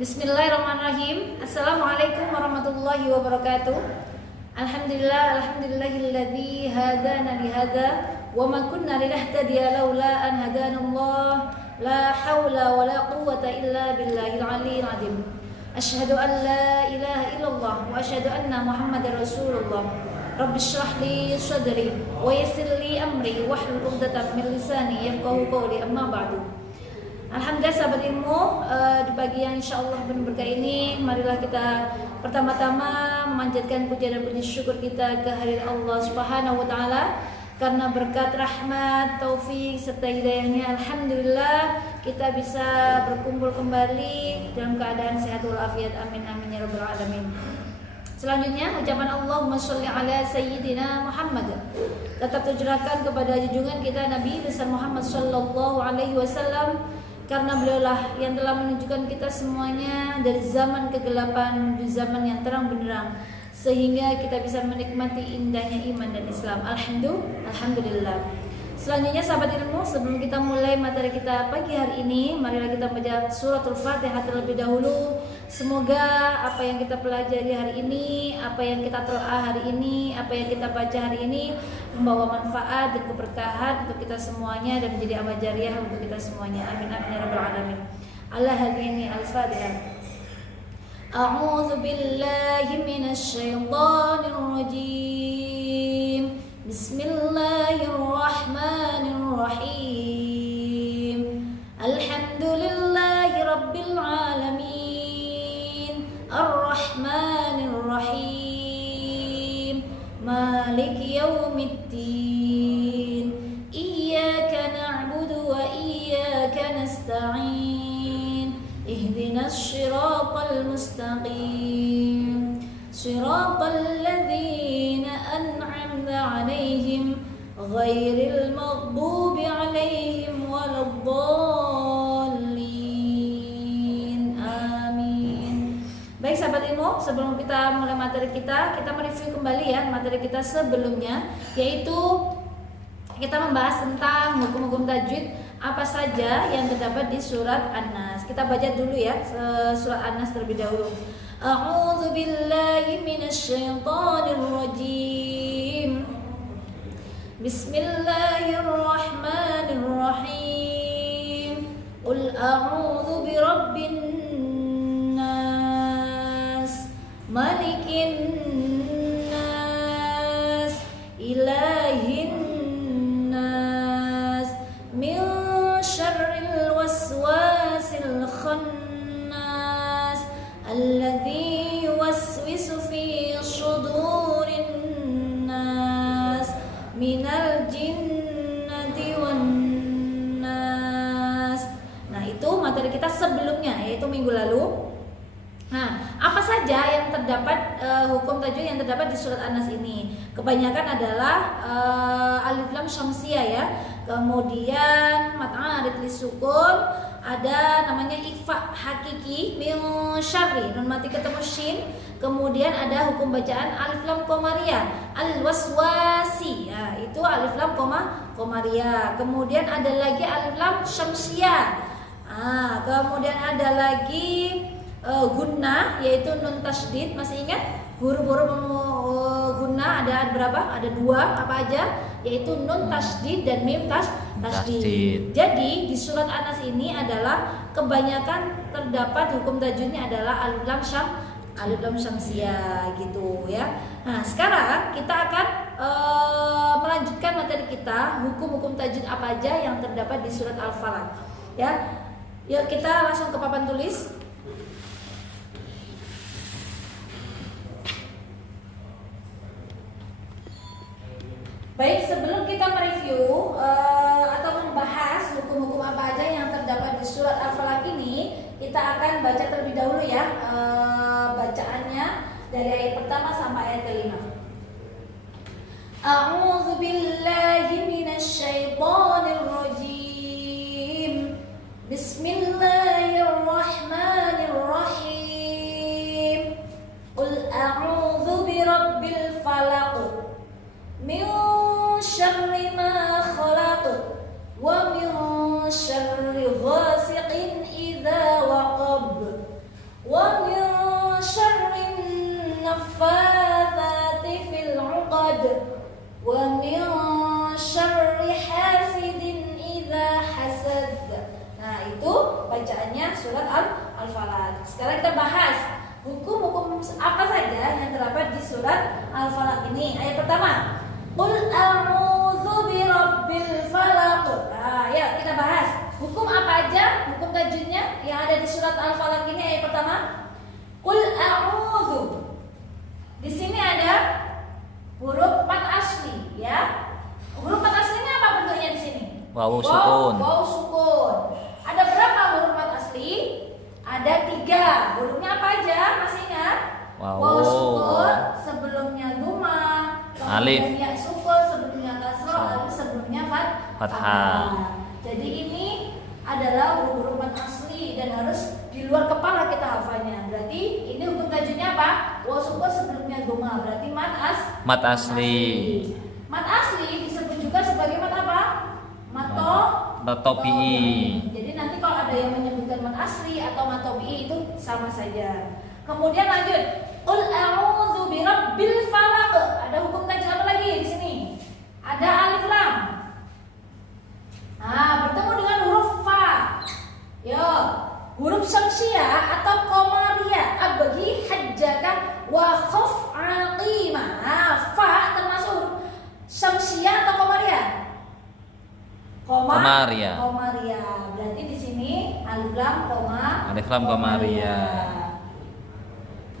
Bismillahirrahmanirrahim. Assalamualaikum warahmatullahi wabarakatuh. Alhamdulillahilladzi hadana lihada wa ma kunna linahtadiya laula an hadanallah. La haula wa la quwwata illa billahil aliyyil azim. Asyhadu an la ilaha illallah wa asyhadu anna Muhammadar Rasulullah. Rabbi shrah li sadri wa yassir li amri wahlul 'uqdatam min lisani yafqahu qawli, amma ba'du. Alhamdulillah sahabat ilmu, di pagi yang insyaallah penuh berkah ini, marilah kita pertama-tama memanjatkan puja dan puji syukur kita kehadirat Allah Subhanahu wa taala karena berkat rahmat, taufik serta hidayahnya, alhamdulillah kita bisa berkumpul kembali dalam keadaan sehat walafiat. Amin amin ya rabbal alamin. Selanjutnya ucapan Allahumma sholli ala sayyidina Muhammad tetap tercurahkan kepada junjungan kita Nabi besar Muhammad sallallahu alaihi wasallam, karena beliaulah yang telah menunjukkan kita semuanya dari zaman kegelapan menuju zaman yang terang benderang, sehingga kita bisa menikmati indahnya iman dan Islam. Alhamdulillah. Selanjutnya sahabat ilmu, sebelum kita mulai materi kita pagi hari ini, marilah kita baca suratul Fatihah terlebih dahulu. Semoga apa yang kita pelajari hari ini, apa yang kita telah hari ini, apa yang kita baca hari ini membawa manfaat dan keberkahan untuk kita semuanya dan menjadi amal jariah untuk kita semuanya. Amin amin ya rabbal alamin. Al-Hadini Al-Fatihah. A'udzu billahi minasy syaithanir rajim. Bismillahirrahmanirrahim. Alhamdulillahi rabbil alamin. Ar-Rahmanir-Rahim. Maliki yaumiddin. Iyyaka na'budu wa iyyaka nasta'in. Ihdinas shiratal mustaqim. Shiratal ladzina an'amta 'alaihim ghairil maghdubi 'alaihim waladdallin. Amin. Baik sahabat ilmu, sebelum kita mulai materi kita mereview kembali ya materi kita sebelumnya, yaitu kita membahas tentang hukum-hukum tajwid apa saja yang terdapat di surat An-Nas. Kita baca dulu ya surat An-Nas terlebih dahulu. A'udzu billahi minasy syaithanir rajim. Bismillahirrahmanirrahim. Qul a'udzu birabbin nas, malikin nas, ilahin nas, min syarril waswasil khannas, alladzi yuwaswisu fi sudurin nas, minal jinnati wan nas. Nah, itu materi kita sebelumnya, yaitu minggu lalu. Nah, apa saja yang terdapat hukum tajwid yang terdapat di surat An-Nas ini? Kebanyakan adalah alif lam syamsiyah ya. Kemudian mat 'arid lisukun, ada namanya ikhfa hakiki min syarri, nun mati ketemu shin. Kemudian ada hukum bacaan alif lam qamariyah, al waswasi. Ya, itu alif lam qamariyah. Kemudian ada lagi alif lam syamsiyah. Kemudian ada lagi gunnah, yaitu nun tasydid. Masih ingat huruf-huruf gunnah ada berapa? Ada dua, apa aja? Yaitu nun tasydid dan mim tasydid. Jadi di surat An-Nas ini adalah kebanyakan terdapat hukum tajwidnya adalah alif lam syamsiyah gitu ya. Nah, sekarang kita akan melanjutkan materi kita, hukum-hukum tajwid apa aja yang terdapat di surat Al-Falaq ya. Yuk kita langsung ke papan tulis. Baik, sebelum kita mereview atau membahas hukum-hukum apa aja yang terdapat di surat Al-Falaq ini, kita akan baca terlebih dahulu ya bacaannya dari ayat pertama sampai ayat kelima. A'udzu billahi minasy syaithanir rajim. Bismillahirrahmanirrahim. Qul a'udzu birabbil falaq min syarri ma khalaq wa min syarri ghasiqin idza waqab Wa min syarri hasidin idza hasad. Nah, itu bacaannya surat Al-Falaq. Sekarang kita bahas hukum-hukum apa saja yang terdapat di surat Al-Falaq ini. Ayat pertama, Qul a'udzu birabbil falaq. Nah, ya kita bahas hukum apa aja, hukum tajwidnya yang ada di surat Al-Falaq ini. Ayat pertama, Qul a'udzu. Di sini ada huruf mat asli, ya. Huruf mat aslinya apa bentuknya di sini? Wawu sukun. Wawu sukun. Ada berapa huruf mat asli? Ada 3. Hurufnya apa aja? Masih ingat? Wawu sukun, sebelumnya dhamma, alif, ya sukun, sebelumnya kasroh, sebelumnya fathah. Jadi ini adalah huruf mat asli dan harus di luar kepala kita hafalnya. Berarti ini hukum tajwidnya apa? Wawu sukun sebelumnya dhamma, berarti mat asli. Mat asli disebut juga sebagai mat apa? Mat tobi'i. Jadi nanti kalau ada yang menyebutkan mat asli atau mat tobi'i itu sama saja. Kemudian lanjut, Qul a'udzu birabbil falaq. Ada hukum tajwid apa lagi di sini? Ada alif lam. Nah, bertemu dengan huruf fa. Yo, huruf syamsiyah atau qamariyah. Abghi hajjaka wa khaf aqima. Nah, fa termasuk huruf syamsiyah atau qamariyah? Qamariyah. Berarti di sini alif lam qamariyah.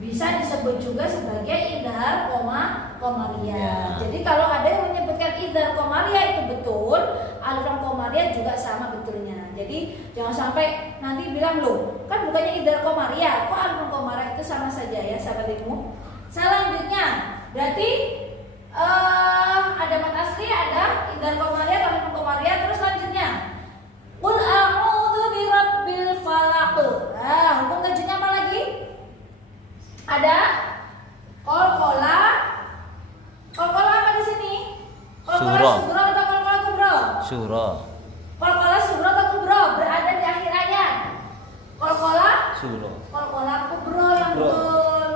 Bisa disebut juga sebagai idhar qamariyah. Jadi kalau ada yang menyebutkan idhar qamariyah itu betul, alif lam qamariyah juga sama betulnya. Jadi jangan sampai nanti bilang loh, kan bukannya idhar qamariyah, kok alif lam qamariyah itu sama saja ya sahabatku. Selanjutnya berarti ada mat asli, ada idhar qamariyah, alif lam qamariyah. Terus selanjutnya Qul a'udzu birabbil falaq. Nah, hukum tajwidnya apa lagi? Ada qalqalah. Qalqalah apa di sini? Qalqalah sugro atau qalqalah kubro? Suro. Qalqalah sugro atau kubro berada di akhir ayat. Qalqalah Suro. Qalqalah kubro yang betul.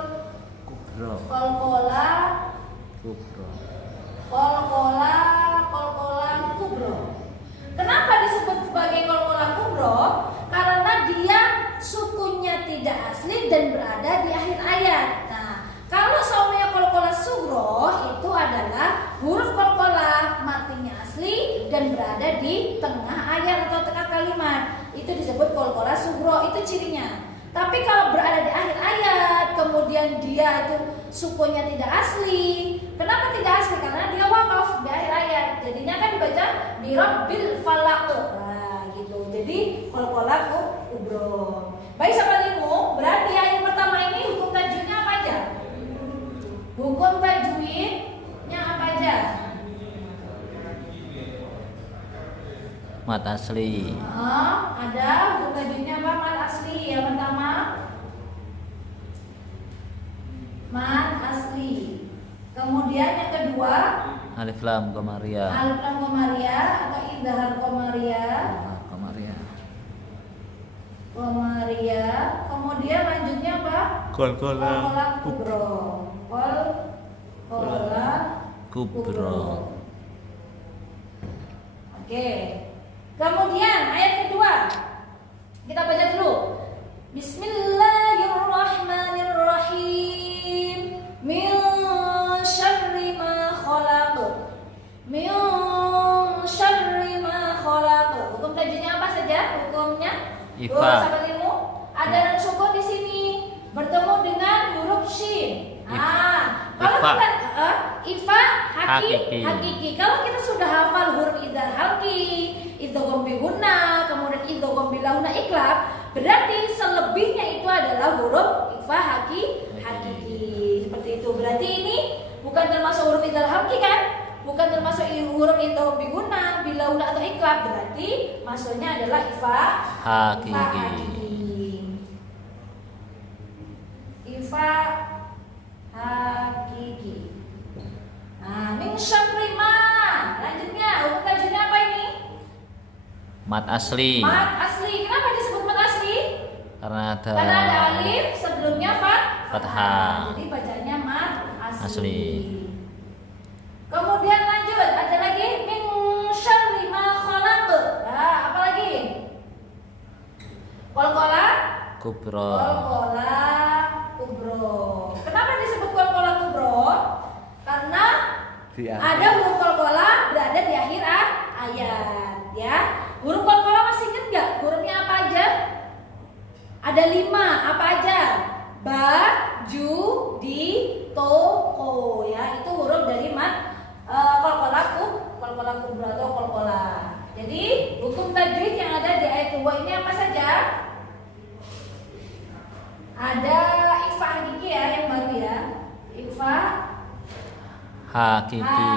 Kubro. Qalqalah Kubro. Qalqalah kubro. Kenapa disebut sebagai qalqalah kubro? Karena dia sukunnya tidak asli dan berada di akhir ayat. Nah, kalau semuanya qalqalah sugro itu adalah huruf qalqalah matinya asli dan berada di tengah ayat atau tengah kalimat. Itu disebut qalqalah sugro, itu cirinya. Tapi kalau berada di akhir ayat, kemudian dia itu sukunnya tidak asli. Kenapa tidak asli? Karena dia wakaf di akhir ayat. Jadinya kan dibaca birabbil falaq. Nah, gitu. Jadi qalqalah kubro. Baik sahabatku, berarti ayat pertama ini hukum tajwidnya apa aja? Hukum tajwidnya apa aja? Mat asli. Ada hukum tajwidnya apa? Mat asli. Yang pertama mat asli. Kemudian yang kedua Alif lam qamariyah. alif lam qamariyah atau idhar qamariyah. Kemudian lanjutnya apa? Qalqalah kubro. Qalqalah kubro. Oke. Kemudian ayat kedua. Kita baca dulu. Bismillahirrahmanirrahim. Min syarri ma khalaq. Min syarri ma khalaq. Hukum tajwidnya apa saja? Hukumnya Ifa. Sahabat ilmu, ada dan sukun di sini bertemu dengan huruf shin. Kalau kita ifa hakiki. Kalau kita sudah hafal huruf idhar halqi, idgham bi gunna, kemudian idgham bi lahuna iklab, berarti selebihnya itu adalah huruf ifa hakiki. Seperti itu. Berarti ini bukan termasuk huruf idhar halqi kan? Bukan termasuk huruf idgham bi gunna, bi lahuna atau iklab. Berarti maksudnya adalah ifa hakiki. Ifa hakiki. Nah, min syarri ma. Lanjutnya, hukum tajwidnya apa ini? Mat asli. Mat asli. Kenapa disebut mat asli? Karena ada alif sebelumnya fathah. Jadi bacanya mat asli. Kemudian lanjut Qalqalah Kubro. Qalqalah kubro. Kenapa disebut qalqalah kubro? Karena ada huruf qalqalah berada di akhir ayat, ya. Huruf qalqalah masih ingat nggak? Hurufnya apa aja? Ada 5, apa aja? Ba, ju, di, to, ko, ya. Itu huruf dari qalqalah kubro atau qalqalah. Jadi hukum tajwid yang ada di ayat 2 ini apa saja? Ada ifa hakiki ya, yang baru ya. Ifa hakiki.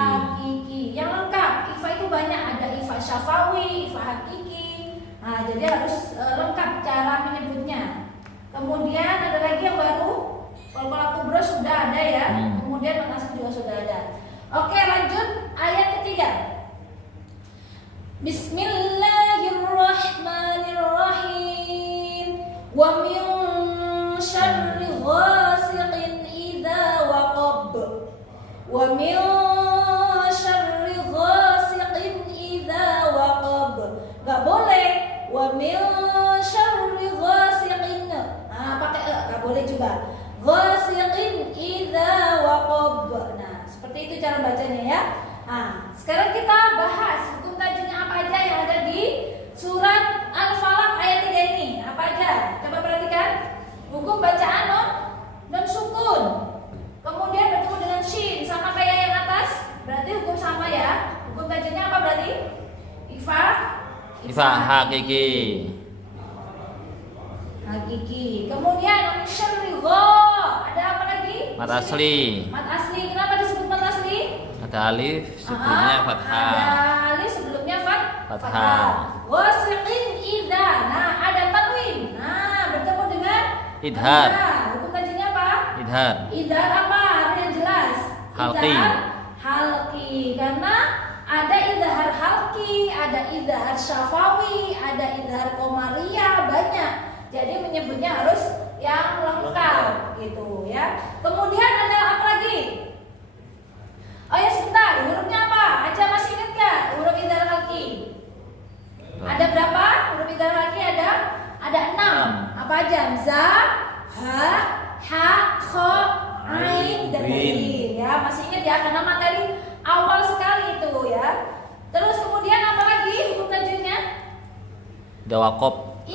Yang lengkap. Ifa itu banyak, ada ifa syafawi, ifa hakiki. Nah, jadi harus lengkap cara menyebutnya. Kemudian ada lagi yang baru. Qalqalah kubro sudah ada ya. Kemudian mad juga sudah ada. Oke, lanjut ayat ketiga. Bismillahirrahmanirrahim. Wa min syarri ghasiqin idza waqab. Wa min syarri ghasiqin idza waqab. Enggak boleh wa min syarri ghasiqin. Pakai enggak boleh juga. Ghasiqin idza waqab. Nah, seperti itu cara bacanya ya. Nah, sekarang kita bahas hukum tajwidnya apa aja yang ada di surat Al-Falaq ayat 3 ini. Apa aja? Coba perhatikan. Hukum bacaan non sukun. Kemudian bertemu dengan shin sama kayak yang atas. Berarti hukum sama ya. Hukum tajwidnya apa berarti? Ifa Hakiki. Kemudian syarri gha. Ada apa lagi? Mad asli. Mad asli. Kenapa disebut mad asli? Ada alif sebelumnya fathah. Ada alif sebelumnya fathah. Wasiqin idza. Nah, ada tanwin. Nah, bertemu dengan idhar. Hukum tajwidnya apa? Idhar. Idhar apa? Yang jelas. Halqi. Halqi. Karena ada idhar halqi, ada idhar syafawi, ada idhar qamariyah, banyak. Jadi menyebutnya harus yang lengkap gitu ya. Kemudian ada apa lagi? Oh ya sebentar, hurufnya apa? Aja masih ingat gak huruf idhar halqi? Ada berapa? Huruf idhar halqi ada 6. Apa aja? Za, ha, kha, ain, dan ghin. Ya, masih ingat ya karena materi awal sekali itu ya. Terus kemudian apa lagi hukum tajwidnya? Dawaqab.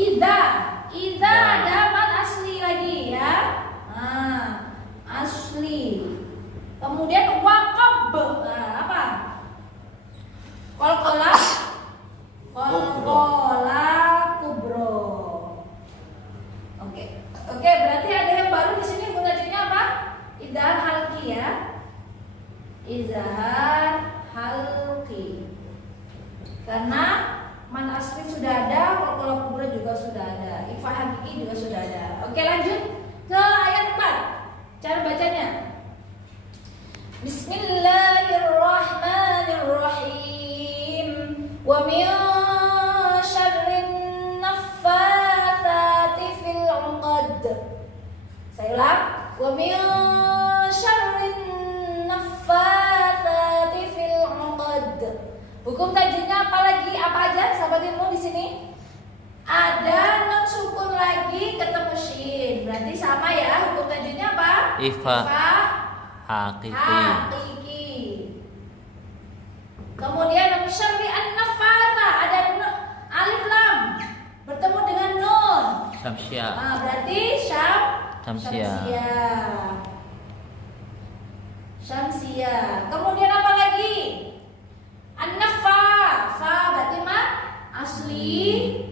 Idza ada mad asli lagi ya. Nah, asli. Kemudian waqab. Nah, apa? Qalqalah kubro. Oke, berarti ada yang baru di sini hukum tajwidnya apa? Idhar halqi ya. Izhar halqi. Karena man asli sudah ada, qalqalah kubro juga sudah ada, ifa hakiki juga sudah ada. Oke, lanjut ke ayat 4. Cara bacanya. Bismillahirrahmanirrahim. Wa min syarrin naffatsati fil 'uqad. Saya ulang. Wa min syarrin naffatsati fil 'uqad. Hukum tajwidnya apa lagi? Apa aja sahabat ilmu di sini? Ada non sukun lagi ketemu shin. Berarti sama ya. Hukum tajwidnya apa? Ifa hakiki. Kemudian syarri an-naffatha ada alif lam bertemu dengan nun. Syamsiah. Nah, berarti Syamsiah. Kemudian apa lagi? An-naffa, fa berarti mad asli.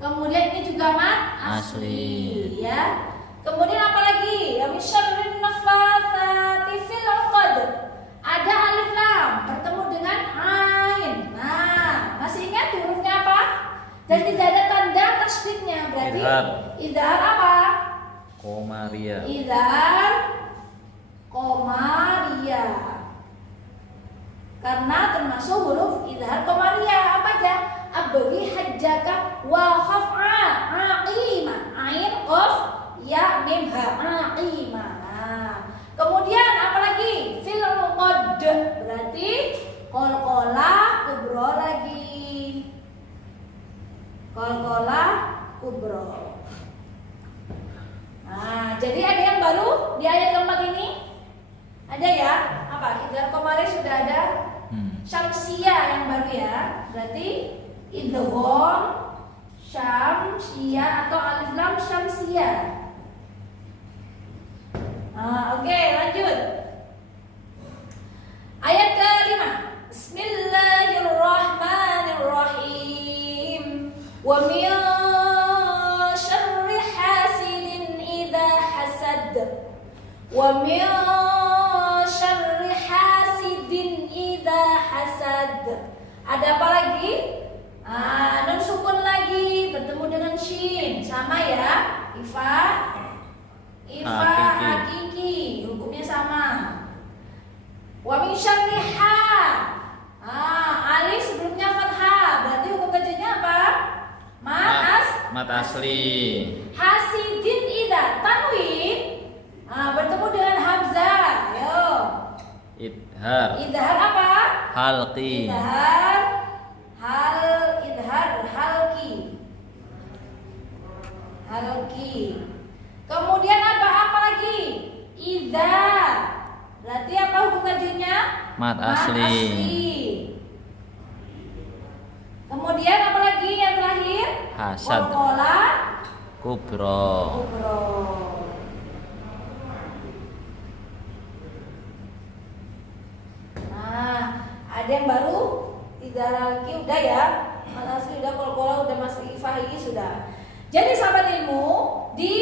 Kemudian ini juga mad asli, ya. Kemudian apa lagi? Ya min syarrin naffatsati fil 'uqad. Ada alif lam bertemu dengan ain. Nah, masih ingat hurufnya apa? Dan tidak ada tanda tasydidnya. Berarti idhar apa? Qamariyah. Idhar qamariyah. Karena termasuk huruf idhar qamariyah. Apa aja? Abghi hajjaka wa khaf'a aqima. Ain qaf ya mim ha aqima. Nah, kemudian apa lagi? Fil 'uqad. Berarti qalqalah kubro lagi. Qalqalah kubro. di ayat keempat ini ada ya? Apa? Idgham qamariyah sudah ada. Syamsiyah yang baru ya. Berarti idgham syamsiyah atau alif lam syamsiyah. Oke, lanjut. Ayat ke-5. Bismillahirrahmanirrahim. Wa min syarri hasidin idza hasad. Wa min syarri hasidin idza hasad. Ada apa lagi? Nun sukun lagi bertemu dengan shin. Sama ya. Ifa hakiki. Hukumnya sama. Wa min syarri ha. Alif sebelumnya fathah. Berarti hukum tajwidnya apa? Mat asli. Hasidin idza tanwin bertemu dengan hamzah. Ayo. Idhar apa? Halqi. Idhar halqi. Kemudian apa lagi? Idza. Berarti apa hukum tajwidnya? Mat asli. Kemudian apa lagi yang terakhir? Hasad. Qalqalah Kubro. Ada yang baru? Idza lagi udah ya. Mat asli udah, qalqalah udah, masih fahi sudah. Jadi sahabat ilmu, di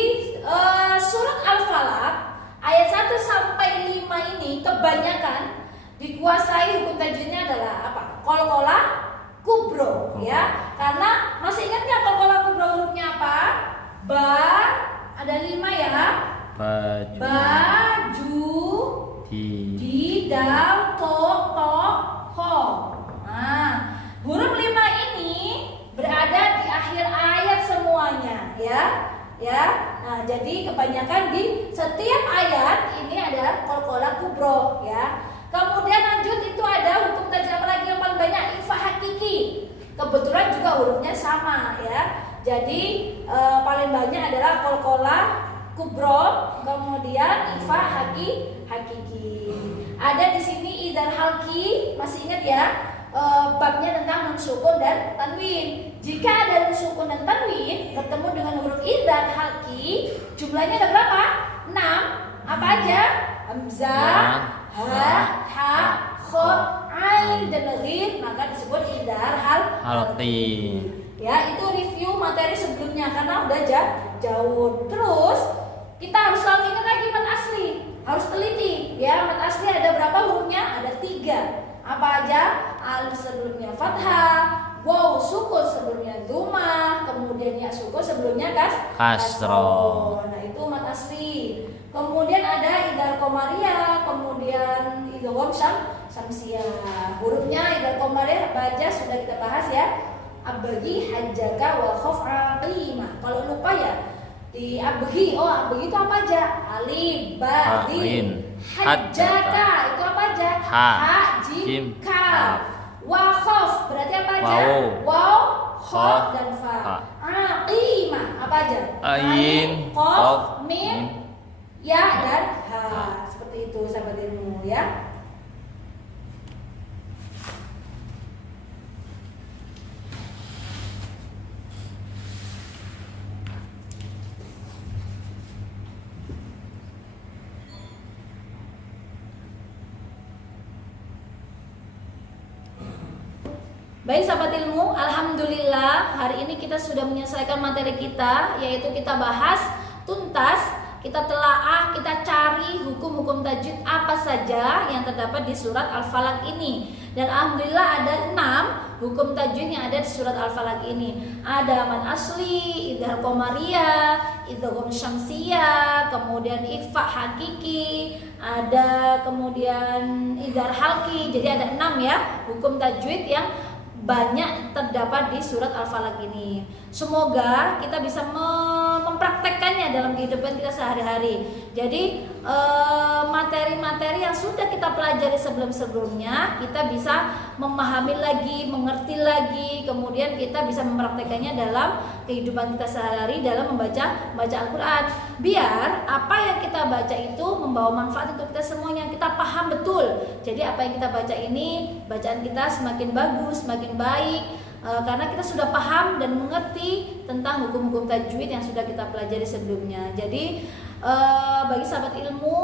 surat Al-Falaq ayat 1 sampai 5 ini kebanyakan dikuasai hukum tajwidnya adalah apa? Qalqalah kubro ya. Karena masih ingat nggak qalqalah kubro hurufnya apa? Ba, ada 5 ya. Baju, di, dal, to, ho. Huruf 5 ini berada di akhir ayat semuanya ya. Jadi kebanyakan di setiap ayat ini ada qalqalah kubro ya. Kemudian lanjut itu ada hukum tajwid apa lagi yang paling banyak? Ifa hakiki. Kebetulan juga hurufnya sama ya. Jadi paling banyak adalah qalqalah kubro, kemudian ifa hakiki. Ada di sini idhar halqi, masih ingat ya? Babnya tentang nun sukun dan tanwin. Jika ada nun sukun dan tanwin bertemu dengan huruf idhar halqi, jumlahnya ada berapa? 6. Apa aja? Hamzah, ha, kha, ain dan ghin, maka disebut idhar halqi. Ya, itu review materi sebelumnya karena udah jauh. Terus kita harus selalu ingat lagi mat asli. Harus teliti ya, mat asli ada berapa hurufnya? Ada 3. Apa aja? Alif sebelumnya fathah, waw sukun sebelumnya dhammah, kemudian ya sukun sebelumnya kasroh. Nah, itu mat asli. Kemudian ada idgham qamariyah, kemudian idgham syamsiyah. Hurufnya idgham qamariyah apa aja sudah kita bahas ya. Abghi, hajjaka, wa khaf aqimah. Kalau lupa ya di abghi. Abghi itu apa aja? Alif, ba, dhin. Hajjaka itu apa aja? Ha, jim, kaf. Wa khaf berarti apa aja? Waw, kha dan fa. Aqimah apa aja? Ain, qaf, mim, ya dan ha. Seperti itu sahabat ilmu ya. Baik sahabat ilmu, alhamdulillah hari ini kita sudah menyelesaikan materi kita, yaitu kita bahas tuntas, kita telaah, kita cari hukum-hukum tajwid apa saja yang terdapat di surat Al-Falaq ini. Dan alhamdulillah ada 6 hukum tajwid yang ada di surat Al-Falaq ini. Ada mat asli, idgham qamariyah, idgham syamsiyah, kemudian ikhfa hakiki, ada kemudian idgham halqi. Jadi ada 6 ya hukum tajwid yang banyak terdapat di surat Al-Falaq ini. Semoga kita bisa mempraktekkannya dalam kehidupan kita sehari-hari. Jadi materi-materi yang sudah kita pelajari sebelum-sebelumnya kita bisa memahami lagi, mengerti lagi, kemudian kita bisa mempraktekkannya dalam kehidupan kita sehari-hari dalam membaca Al-Quran. Biar apa yang kita baca itu membawa manfaat untuk kita semuanya, kita paham betul. Jadi apa yang kita baca ini, bacaan kita semakin bagus, semakin baik, karena kita sudah paham dan mengerti tentang hukum-hukum tajwid yang sudah kita pelajari sebelumnya. Jadi bagi sahabat ilmu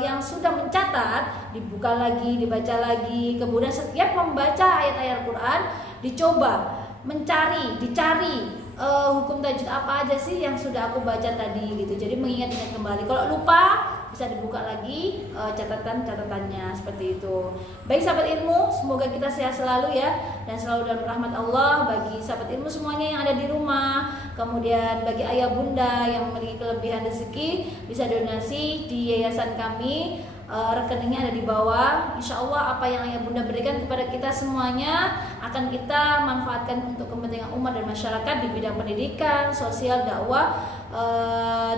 yang sudah mencatat, dibuka lagi, dibaca lagi, kemudian setiap membaca ayat-ayat Al-Quran dicoba dicari hukum tajwid apa aja sih yang sudah aku baca tadi gitu. Jadi mengingat-ingat kembali. Kalau lupa bisa dibuka lagi catatan-catatannya seperti itu. Baik sahabat ilmu, semoga kita sehat selalu ya dan selalu dalam rahmat Allah. Bagi sahabat ilmu semuanya yang ada di rumah, kemudian bagi ayah bunda yang memiliki kelebihan rezeki bisa donasi di yayasan kami. Rekeningnya ada di bawah. Insya Allah apa yang ayah bunda berikan kepada kita semuanya akan kita manfaatkan untuk kepentingan umat dan masyarakat di bidang pendidikan, sosial, dakwah,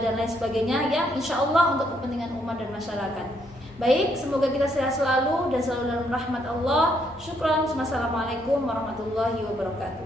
dan lain sebagainya yang insya Allah untuk kepentingan umat dan masyarakat. Baik, semoga kita sehat selalu dan selalu dalam rahmat Allah. Syukran. Wassalamualaikum warahmatullahi wabarakatuh.